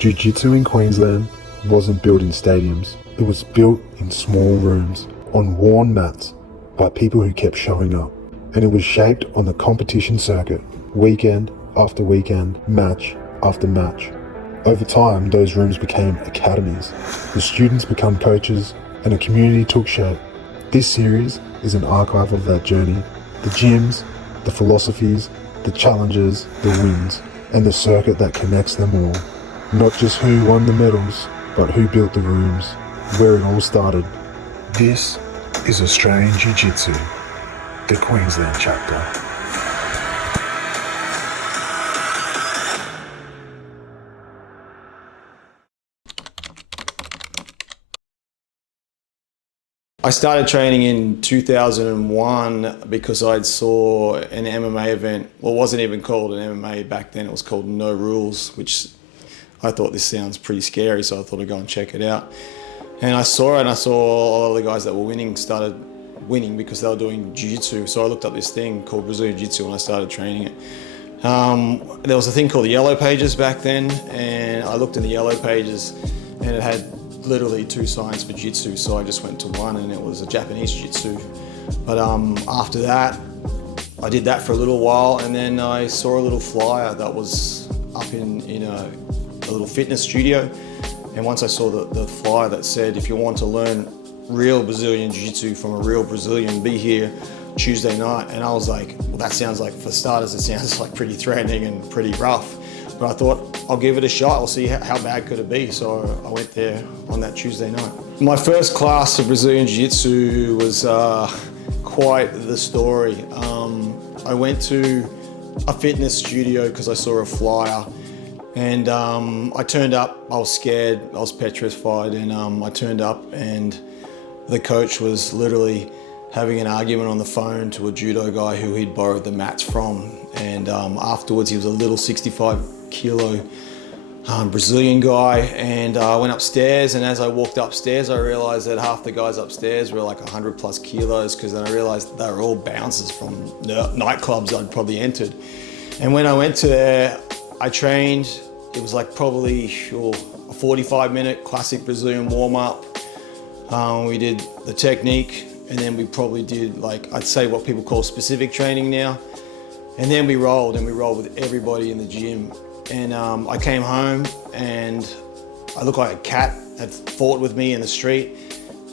Jiu-Jitsu in Queensland wasn't built in stadiums. It was built in small rooms, on worn mats, by people who kept showing up. And it was shaped on the competition circuit, weekend after weekend, match after match. Over time, those rooms became academies. The students became coaches, and a community took shape. This series is an archive of that journey. The gyms, the philosophies, the challenges, the wins, and the circuit that connects them all. Not just who won the medals, but who built the rooms, where it all started. This is Australian Jiu Jitsu, the Queensland chapter. I started training in 2001 because I saw an MMA event. Well, it wasn't even called an MMA back then, it was called No Rules, which I thought this sounds pretty scary, so I thought I'd go and check it out. And I saw it, and I saw a lot of the guys that were winning started winning because they were doing jiu-jitsu. So I looked up this thing called Brazilian Jiu-Jitsu and I started training it. There was a thing called the Yellow Pages back then, and I looked in the Yellow Pages and it had literally 2 signs for jiu-jitsu, so I just went to one and it was a Japanese jiu-jitsu. But after that, I did that for a little while, and then I saw a little flyer that was up in a little fitness studio. And once I saw the flyer that said, if you want to learn real Brazilian jiu-jitsu from a real Brazilian, be here Tuesday night. And I was like, well, that sounds like, for starters, it sounds like pretty threatening and pretty rough. But I thought, I'll give it a shot, I'll see how bad could it be. So I went there on that Tuesday night. My first class of Brazilian Jiu-Jitsu was quite the story. I went to a fitness studio because I saw a flyer, and I turned up. I was scared, I was petrified, and I turned up and the coach was literally having an argument on the phone to a judo guy who he'd borrowed the mats from. And afterwards, he was a little 65-kilo Brazilian guy, and I went upstairs, and as I walked upstairs I realized that half the guys upstairs were like 100+ kilos, because then I realized they were all bouncers from nightclubs I'd probably entered. And when I went to there, I trained. It was like probably a 45-minute classic Brazilian warm-up. We did the technique, and then we probably did, like, I'd say what people call specific training now. And then we rolled with everybody in the gym. And I came home and I looked like a cat had fought with me in the street.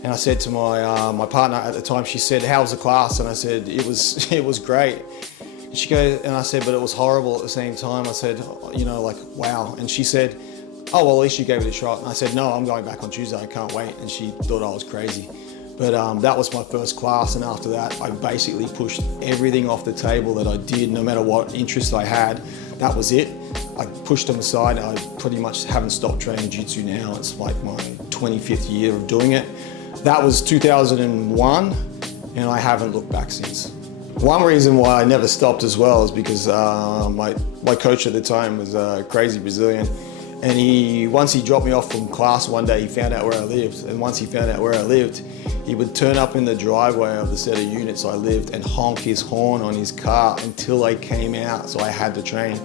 And I said to my partner at the time, she said, "How was the class?" And I said, it was great. And she goes, and I said, but it was horrible at the same time. I said, like, wow. And she said, oh, well, at least you gave it a shot. And I said, no, I'm going back on Tuesday, I can't wait. And she thought I was crazy. But that was my first class, and after that, I basically pushed everything off the table that I did, no matter what interest I had. That was it. I pushed them aside. I pretty much haven't stopped training jiu-jitsu now. It's like my 25th year of doing it. That was 2001, and I haven't looked back since. One reason why I never stopped as well is because my coach at the time was a crazy Brazilian. And once he dropped me off from class one day, he found out where I lived. And once he found out where I lived, he would turn up in the driveway of the set of units I lived and honk his horn on his car until I came out, so I had to train.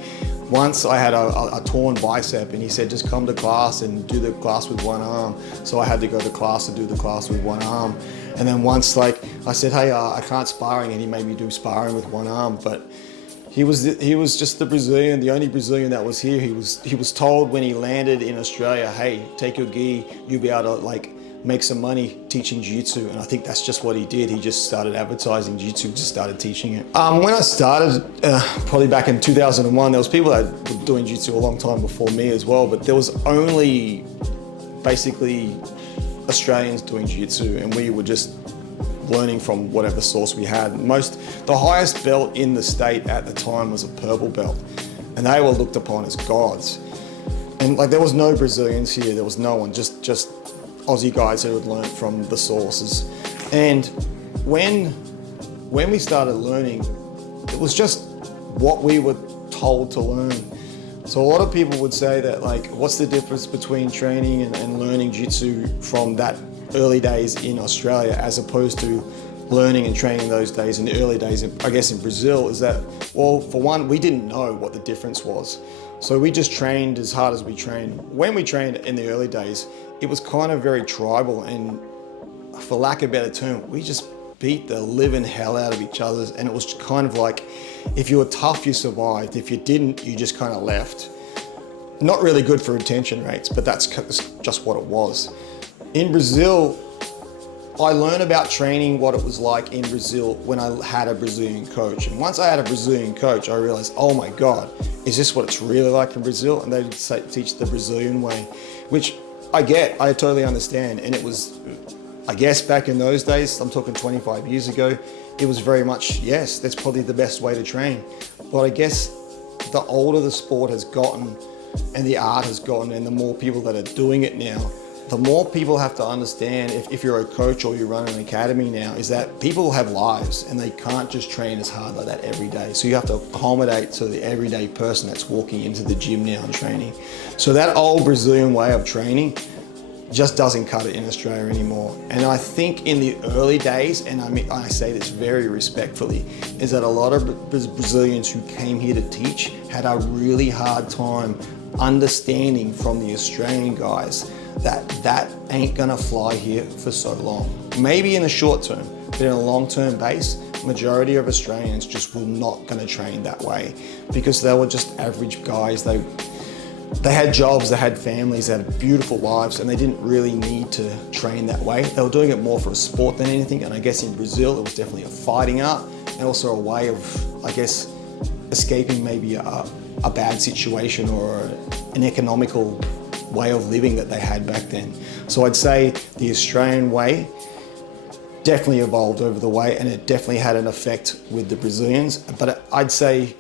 Once I had a torn bicep, and he said, just come to class and do the class with one arm. So I had to go to class and do the class with one arm. And then once, like, I said, hey, I can't sparring, and he made me do sparring with one arm. But he was just the Brazilian, the only Brazilian that was here. He was told when he landed in Australia, hey, take your gi, you'll be able to, like, make some money teaching jiu-jitsu. And I think that's just what he did. He just started advertising jiu-jitsu, just started teaching it. When I started, probably back in 2001, there was people that were doing jiu-jitsu a long time before me as well, but there was only basically Australians doing jiu-jitsu, and we were just learning from whatever source we had. The highest belt in the state at the time was a purple belt, and they were looked upon as gods. And like, there was no Brazilians here, there was no one, just Aussie guys who had learned from the sources. And when we started learning, it was just what we were told to learn. So a lot of people would say that, like, what's the difference between training and learning jiu-jitsu from that early days in Australia as opposed to learning and training those days, in the early days, I guess in Brazil, is that, well, for one, we didn't know what the difference was. So we just trained as hard as we trained. When we trained in the early days, it was kind of very tribal, and for lack of a better term, we just beat the living hell out of each other. And it was kind of like, if you were tough, you survived. If you didn't, you just kind of left. Not really good for retention rates, but that's just what it was. In Brazil, I learned about training, what it was like in Brazil when I had a Brazilian coach. And once I had a Brazilian coach, I realized, oh my God, is this what it's really like in Brazil? And they teach the Brazilian way, which I totally understand. And it was, I guess back in those days, I'm talking 25 years ago, it was very much, yes, that's probably the best way to train. But I guess the older the sport has gotten and the art has gotten, and the more people that are doing it now, the more people have to understand, if you're a coach or you run an academy now, is that people have lives and they can't just train as hard like that every day. So you have to accommodate to the everyday person that's walking into the gym now and training. So that old Brazilian way of training just doesn't cut it in Australia anymore. And I think in the early days, and I say this very respectfully, is that a lot of Brazilians who came here to teach had a really hard time understanding from the Australian guys that ain't gonna fly here for so long. Maybe in the short term, but in a long-term base, majority of Australians just were not gonna train that way because they were just average guys. They had jobs, they had families, they had beautiful lives, and they didn't really need to train that way. They were doing it more for a sport than anything, and I guess in Brazil, it was definitely a fighting art and also a way of, I guess, escaping maybe a bad situation or an economical way of living that they had back then. So I'd say the Australian way definitely evolved over the way, and it definitely had an effect with the Brazilians. But I'd say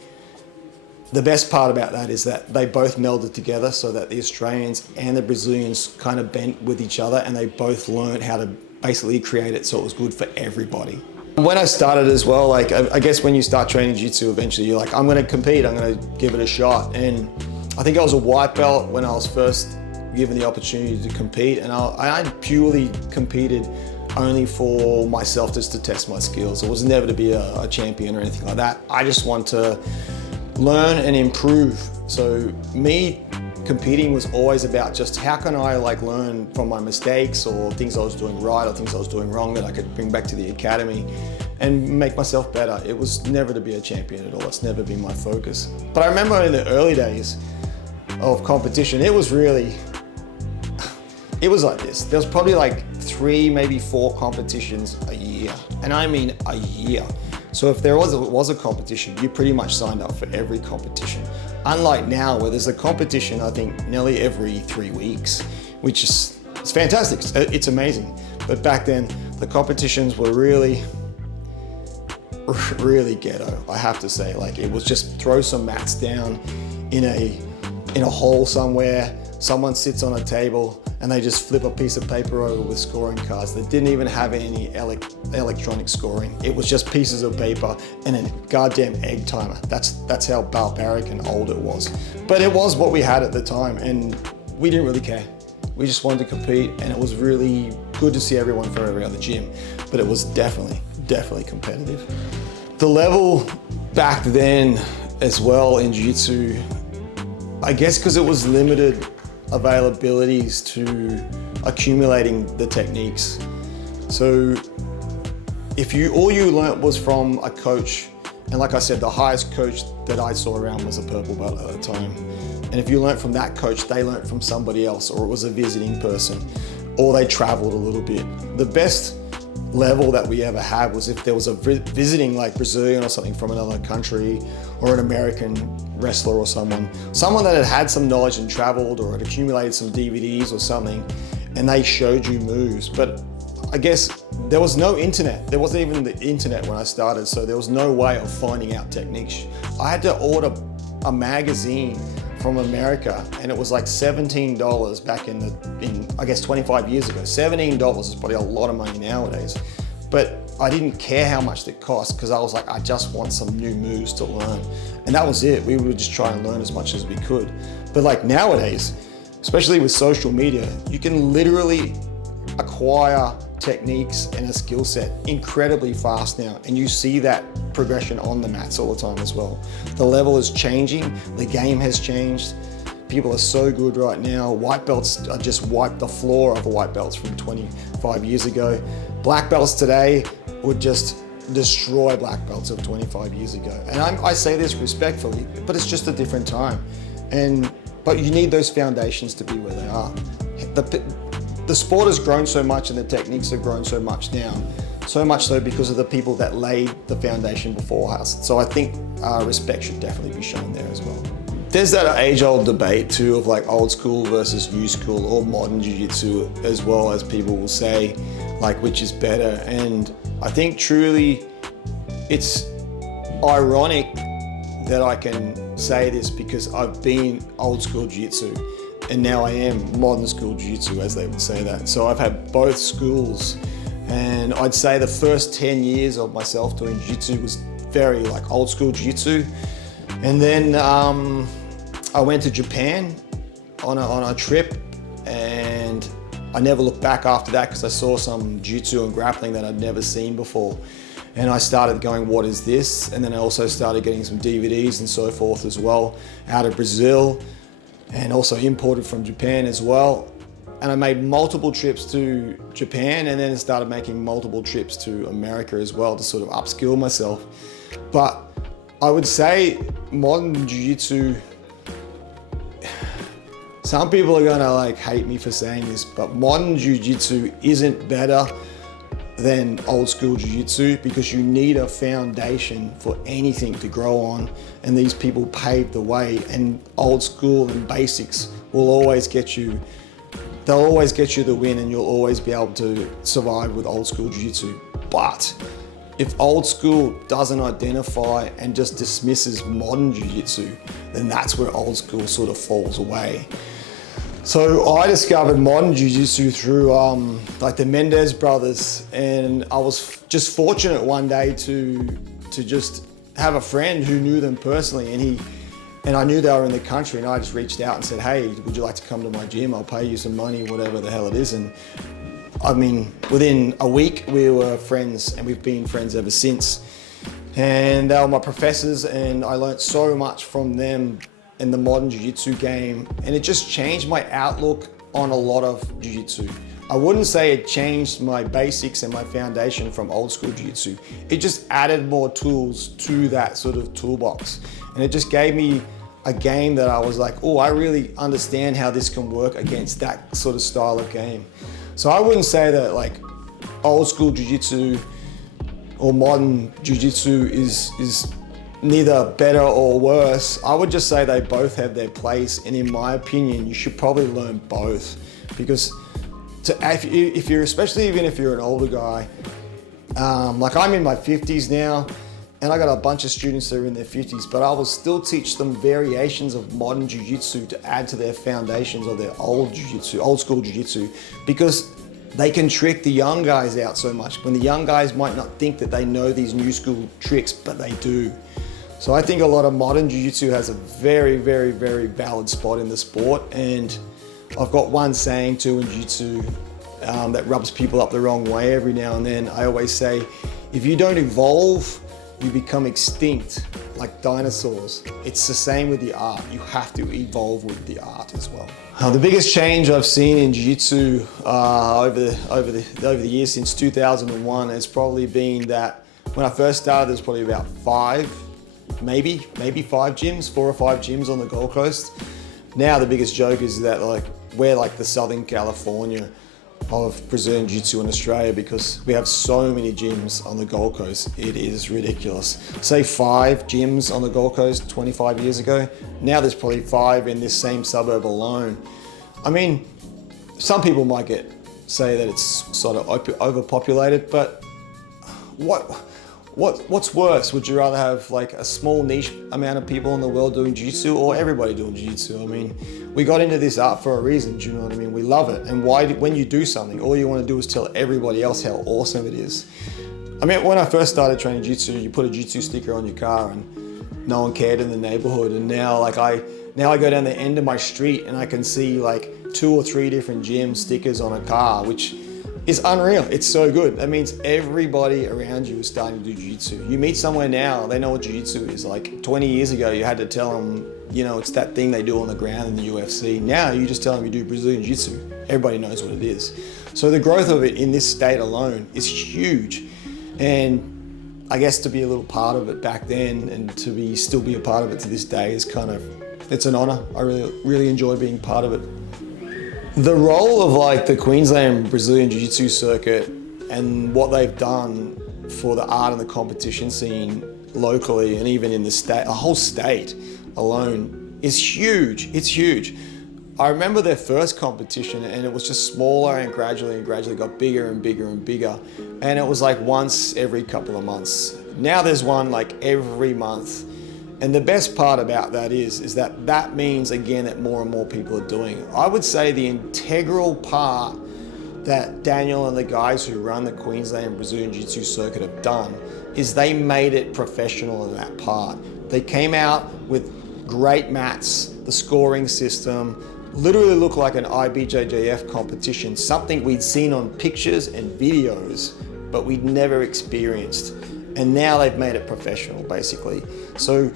the best part about that is that they both melded together so that the Australians and the Brazilians kind of bent with each other, and they both learned how to basically create it so it was good for everybody. When I started as well, like I guess when you start training jiu-jitsu, eventually you're like, I'm gonna compete, I'm gonna give it a shot. And I think I was a white belt when I was first given the opportunity to compete, and I purely competed only for myself, just to test my skills. It was never to be a champion or anything like that. I just want to learn and improve. So me competing was always about just how can I learn from my mistakes or things I was doing right or things I was doing wrong that I could bring back to the academy and make myself better. It was never to be a champion at all. It's never been my focus. But I remember in the early days of competition, it was like this. There was probably 3, maybe 4 competitions a year. And I mean a year. So if there was a competition, you pretty much signed up for every competition. Unlike now, where there's a competition, I think, nearly every 3 weeks, which is, it's fantastic, it's amazing. But back then, the competitions were really ghetto, I have to say. It was just throw some mats down in a hole somewhere, someone sits on a table, and they just flip a piece of paper over with scoring cards. They didn't even have any electronic scoring. It was just pieces of paper and a goddamn egg timer. That's how barbaric and old it was. But it was what we had at the time, and we didn't really care. We just wanted to compete, and it was really good to see everyone from every other gym. But it was definitely competitive. The level back then as well in jiu-jitsu, I guess because it was limited availabilities to accumulating the techniques. So if all you learnt was from a coach, and like I said, the highest coach that I saw around was a purple belt at the time. And if you learnt from that coach, they learnt from somebody else, or it was a visiting person, or they traveled a little bit. The best level that we ever had was if there was a visiting Brazilian or something from another country, or an American wrestler or someone that had some knowledge and traveled or had accumulated some DVDs or something, and they showed you moves. But I guess there was no internet. There wasn't even the internet when I started, so there was no way of finding out techniques. I had to order a magazine from America, and it was $17 back in I guess 25 years ago. $17 is probably a lot of money nowadays. But I didn't care how much it cost, because I was like, I just want some new moves to learn. And that was it. We would just try and learn as much as we could. But nowadays, especially with social media, you can literally acquire techniques and a skill set incredibly fast now, and you see that progression on the mats all the time as well. The level is changing, the game has changed. People are so good right now. White belts are just wiped the floor of white belts from 25 years ago. Black belts today would just destroy black belts of 25 years ago. And I say this respectfully, but it's just a different time. But you need those foundations to be where they are. The sport has grown so much and the techniques have grown so much now. So much so because of the people that laid the foundation before us. So I think respect should definitely be shown there as well. There's that age-old debate too of like old school versus new school or modern jiu-jitsu, as well, as people will say, like, which is better. And I think truly it's ironic that I can say this because I've been old school jiu-jitsu and now I am modern school jiu-jitsu, as they would say that. So I've had both schools, and I'd say the first 10 years of myself doing jiu-jitsu was very like old school jiu-jitsu. And then I went to Japan on a trip, and I never looked back after that because I saw some jiu-jitsu and grappling that I'd never seen before. And I started going, what is this? And then I also started getting some DVDs and so forth as well out of Brazil, and also imported from Japan as well. And I made multiple trips to Japan, and then started making multiple trips to America as well to sort of upskill myself. But I would say modern jiu-jitsu, some people are gonna like hate me for saying this, but modern jiu-jitsu isn't better than old school jiu-jitsu because you need a foundation for anything to grow on, and these people paved the way, and old school and basics will always get you, they'll always get you the win, and you'll always be able to survive with old school jiu-jitsu. But if old school doesn't identify and just dismisses modern jiu-jitsu, then that's where old school sort of falls away. So I discovered modern jiu-jitsu through like the Mendez brothers, and I was just fortunate one day to just have a friend who knew them personally, and I knew they were in the country, and I just reached out and said, hey, would you like to come to my gym? I'll pay you some money, whatever the hell it is. And I mean, within a week we were friends, and we've been friends ever since. And they were my professors, and I learned so much from them in the modern jiu-jitsu game, and it just changed my outlook on a lot of jiu-jitsu. I wouldn't say it changed my basics and my foundation from old school jiu-jitsu. It just added more tools to that sort of toolbox, and it just gave me a game that I was like, oh, I really understand how this can work against that sort of style of game. So I wouldn't say that like old school jiu-jitsu or modern jiu-jitsu is neither better or worse. I would just say they both have their place, and in my opinion, you should probably learn both, because if you're, especially even if you're an older guy, like I'm in my 50s now, and I got a bunch of students that are in their 50s, but I will still teach them variations of modern jiu-jitsu to add to their foundations of their old jiu-jitsu, old school jiu-jitsu, because they can trick the young guys out so much when the young guys might not think that they know these new school tricks, but they do. So I think a lot of modern jiu-jitsu has a very, very, very valid spot in the sport. And I've got one saying too in jiu-jitsu that rubs people up the wrong way every now and then. I always say, if you don't evolve, you become extinct like dinosaurs. It's the same with the art. You have to evolve with the art as well. The biggest change I've seen in jiu-jitsu over the years since 2001 has probably been that when I first started, there's probably about maybe 5 gyms, 4 or 5 gyms on the Gold Coast. Now the biggest joke is that like we're like the Southern California of Brazilian Jiu-Jitsu in Australia, because we have so many gyms on the Gold Coast. It is ridiculous. Say 5 gyms on the Gold Coast 25 years ago. Now there's probably 5 in this same suburb alone. I mean, some people might say that it's sort of overpopulated, but what's worse? Would you rather have like a small niche amount of people in the world doing jiu-jitsu, or everybody doing jiu-jitsu? I mean, we got into this art for a reason, do you know what I mean? We love it. And when you do something, all you want to do is tell everybody else how awesome it is. I mean, when I first started training jiu-jitsu, you put a jiu-jitsu sticker on your car and no one cared in the neighborhood. And now I go down the end of my street and I can see like 2 or 3 different gym stickers on a car, which is unreal. It's so good. That means everybody around you is starting to do jiu-jitsu. You meet somewhere now, they know what jiu-jitsu is. Like 20 years ago, you had to tell them, you know, it's that thing they do on the ground in the UFC. Now you just tell them you do Brazilian jiu-jitsu. Everybody knows what it is. So the growth of it in this state alone is huge. And I guess to be a little part of it back then and to still be a part of it to this day is kind of, it's an honor. I really enjoy being part of it. The role of like the Queensland Brazilian Jiu Jitsu circuit and what they've done for the art and the competition scene locally and even in the state, a whole state alone is huge. It's huge. I remember their first competition and it was just smaller and gradually got bigger and bigger and bigger. And it was like once every couple of months. Now there's one like every month. And the best part about that is that means, again, that more and more people are doing it. I would say the integral part that Daniel and the guys who run the Queensland Brazilian Jiu-Jitsu circuit have done is they made it professional in that part. They came out with great mats, the scoring system, literally looked like an IBJJF competition, something we'd seen on pictures and videos, but we'd never experienced. And now they've made it professional, basically. So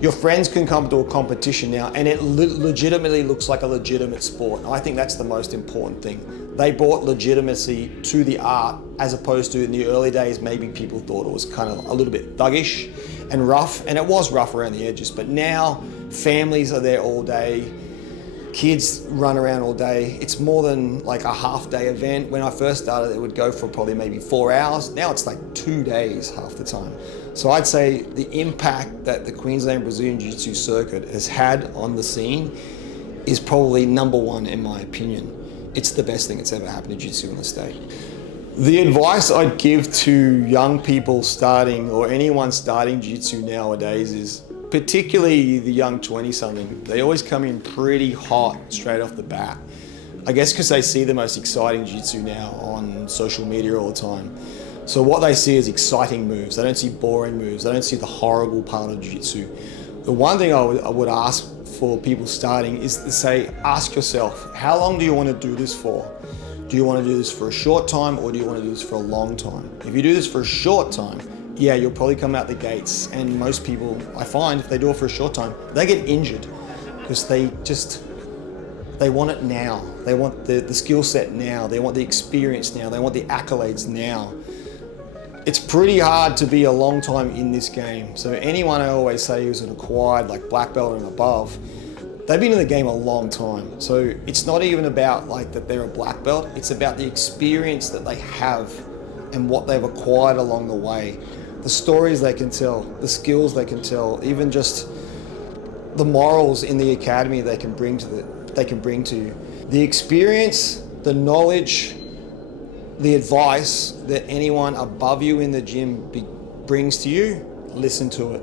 your friends can come to a competition now and it legitimately looks like a legitimate sport. I think that's the most important thing. They brought legitimacy to the art as opposed to in the early days, maybe people thought it was kind of a little bit thuggish and rough, and it was rough around the edges, but now families are there all day. Kids run around all day. It's more than like a half-day event. When I first started, it would go for probably maybe 4 hours. Now it's like 2 days half the time. So I'd say the impact that the Queensland Brazilian Jiu-Jitsu circuit has had on the scene is probably #1 in my opinion. It's the best thing that's ever happened to Jiu-Jitsu in the state. The advice I'd give to young people starting or anyone starting Jiu-Jitsu nowadays is, particularly the young 20-something, they always come in pretty hot straight off the bat. I guess because they see the most exciting jiu-jitsu now on social media all the time. So what they see is exciting moves. They don't see boring moves. They don't see the horrible part of jiu-jitsu. The one thing I would ask for people starting is to say, ask yourself, how long do you want to do this for? Do you want to do this for a short time or do you want to do this for a long time? If you do this for a short time, yeah, you'll probably come out the gates, and most people, I find, if they do it for a short time, they get injured because they want it now. They want the skill set now. They want the experience now. They want the accolades now. It's pretty hard to be a long time in this game. So anyone I always say who's an acquired, like black belt and above, they've been in the game a long time. So it's not even about like that they're a black belt. It's about the experience that they have and what they've acquired along the way. The stories they can tell, the skills they can tell, even just the morals in the academy they can bring to you. The experience, the knowledge, the advice that anyone above you in the gym brings to you, listen to it.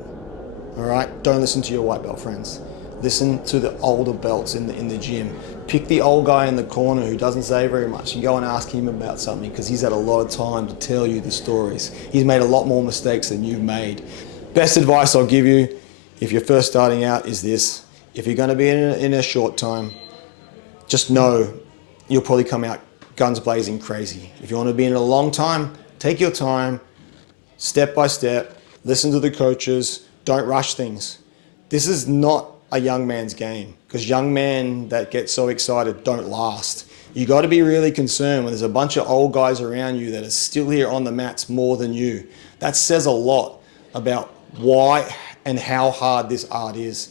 All right? Don't listen to your white belt friends. Listen to the older belts in the gym. Pick the old guy in the corner who doesn't say very much and go and ask him about something because he's had a lot of time to tell you the stories. He's made a lot more mistakes than you've made. Best advice I'll give you if you're first starting out is this. If you're going to be in a short time, just know you'll probably come out guns blazing crazy. If you want to be in a long time, take your time, step by step, listen to the coaches, don't rush things. This is not a young man's game because young men that get so excited don't last. You got to be really concerned when there's a bunch of old guys around you that are still here on the mats more than you. That says a lot about why and how hard this art is.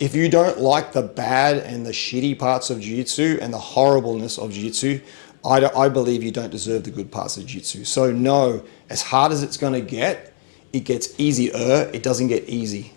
If you don't like the bad and the shitty parts of jiu-jitsu and the horribleness of jiu-jitsu, I believe you don't deserve the good parts of jiu-jitsu. So no, as hard as it's going to get, it gets easier. It doesn't get easy.